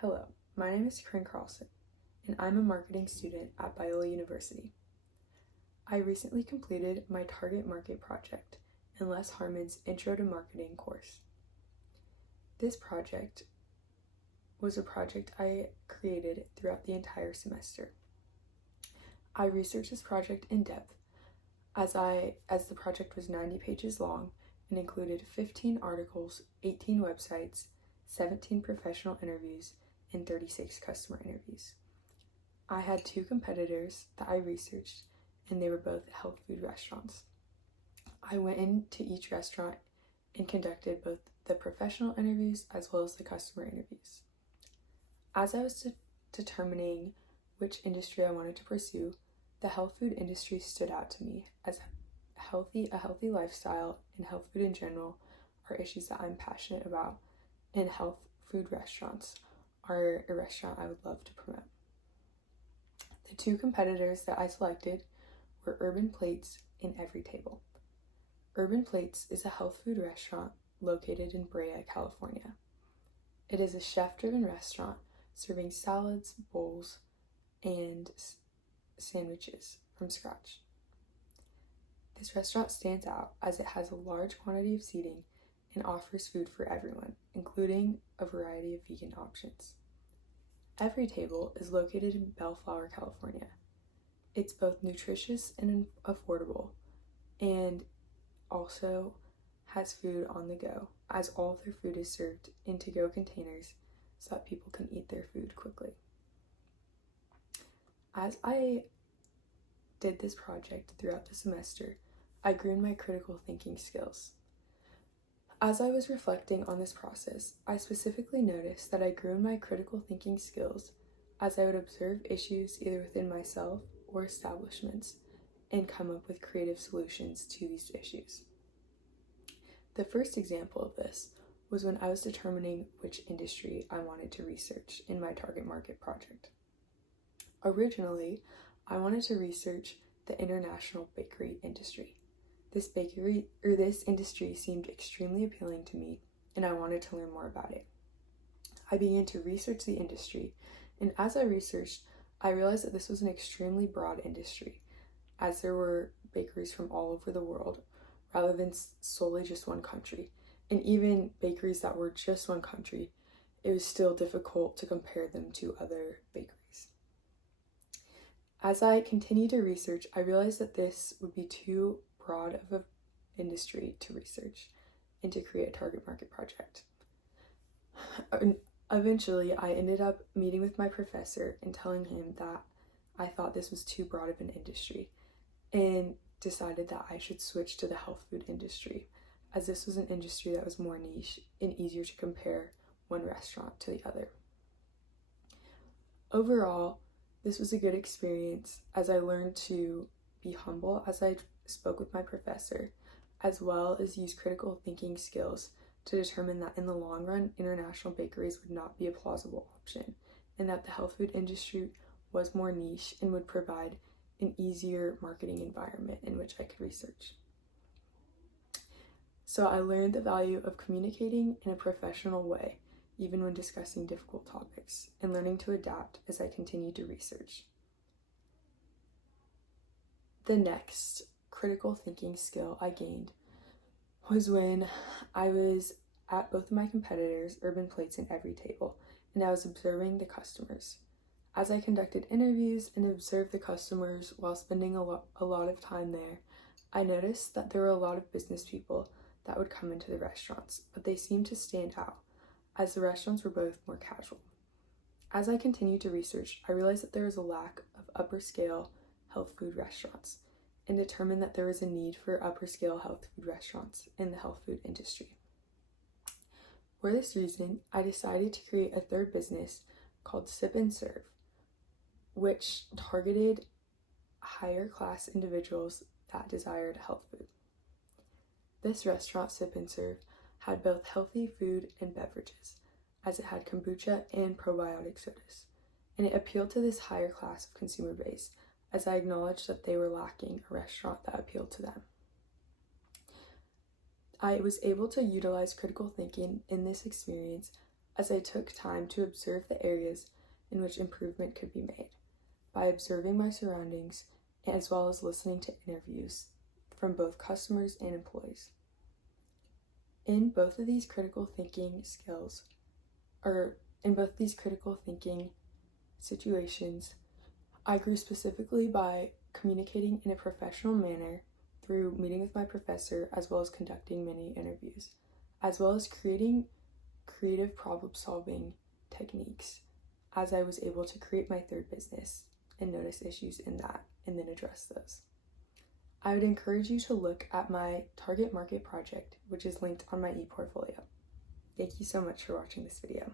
Hello, my name is Corinne Carlson, and I'm a marketing student at Biola University. I recently completed my target market project in Les Harmon's Intro to Marketing course. This project was a project I created throughout the entire semester. I researched this project in depth as the project was 90 pages long and included 15 articles, 18 websites, 17 professional interviews, and 36 customer interviews. I had two competitors that I researched, and they were both health food restaurants. I went into each restaurant and conducted both the professional interviews as well as the customer interviews. As I was determining which industry I wanted to pursue, the health food industry stood out to me as a healthy lifestyle and health food in general are issues that I'm passionate about, and health food restaurants are a restaurant I would love to promote. The two competitors that I selected were Urban Plates and Every Table. Urban Plates is a health food restaurant located in Brea, California. It is a chef-driven restaurant serving salads, bowls, and sandwiches from scratch. This restaurant stands out as it has a large quantity of seating and offers food for everyone, including a variety of vegan options. Every Table is located in Bellflower, California. It's both nutritious and affordable, and also has food on the go, as all of their food is served in to-go containers so that people can eat their food quickly. As I did this project throughout the semester, I grew in my critical thinking skills. As I was reflecting on this process, I specifically noticed that I grew in my critical thinking skills as I would observe issues either within myself or establishments and come up with creative solutions to these issues. The first example of this was when I was determining which industry I wanted to research in my target market project. Originally, I wanted to research the international bakery industry. This industry seemed extremely appealing to me, and I wanted to learn more about it. I began to research the industry, and as I researched, I realized that this was an extremely broad industry, as there were bakeries from all over the world, rather than solely just one country. And even bakeries that were just one country, it was still difficult to compare them to other bakeries. As I continued to research, I realized that this would be too broad of an industry to research and to create a target market project. Eventually, I ended up meeting with my professor and telling him that I thought this was too broad of an industry and decided that I should switch to the health food industry, as this was an industry that was more niche and easier to compare one restaurant to the other. Overall, this was a good experience as I learned to be humble as I spoke with my professor, as well as use critical thinking skills to determine that in the long run, international bakeries would not be a plausible option, and that the health food industry was more niche and would provide an easier marketing environment in which I could research. So I learned the value of communicating in a professional way, even when discussing difficult topics, and learning to adapt as I continued to research. The next critical thinking skill I gained was when I was at both of my competitors, Urban Plates and Every Table, and I was observing the customers. As I conducted interviews and observed the customers while spending a lot of time there, I noticed that there were a lot of business people that would come into the restaurants, but they seemed to stand out, as the restaurants were both more casual. As I continued to research, I realized that there was a lack of upper scale health food restaurants, and determined that there was a need for upper scale health food restaurants in the health food industry. For this reason, I decided to create a third business called Sip and Serve, which targeted higher class individuals that desired health food. This restaurant, Sip and Serve, had both healthy food and beverages, as it had kombucha and probiotic sodas, and it appealed to this higher class of consumer base, as I acknowledged that they were lacking a restaurant that appealed to them. I was able to utilize critical thinking in this experience as I took time to observe the areas in which improvement could be made. By observing my surroundings, as well as listening to interviews from both customers and employees. In both these critical thinking situations, I grew specifically by communicating in a professional manner through meeting with my professor, as well as conducting many interviews, as well as creating creative problem-solving techniques, as I was able to create my third business and notice issues in that and then address those. I would encourage you to look at my target market project, which is linked on my ePortfolio. Thank you so much for watching this video.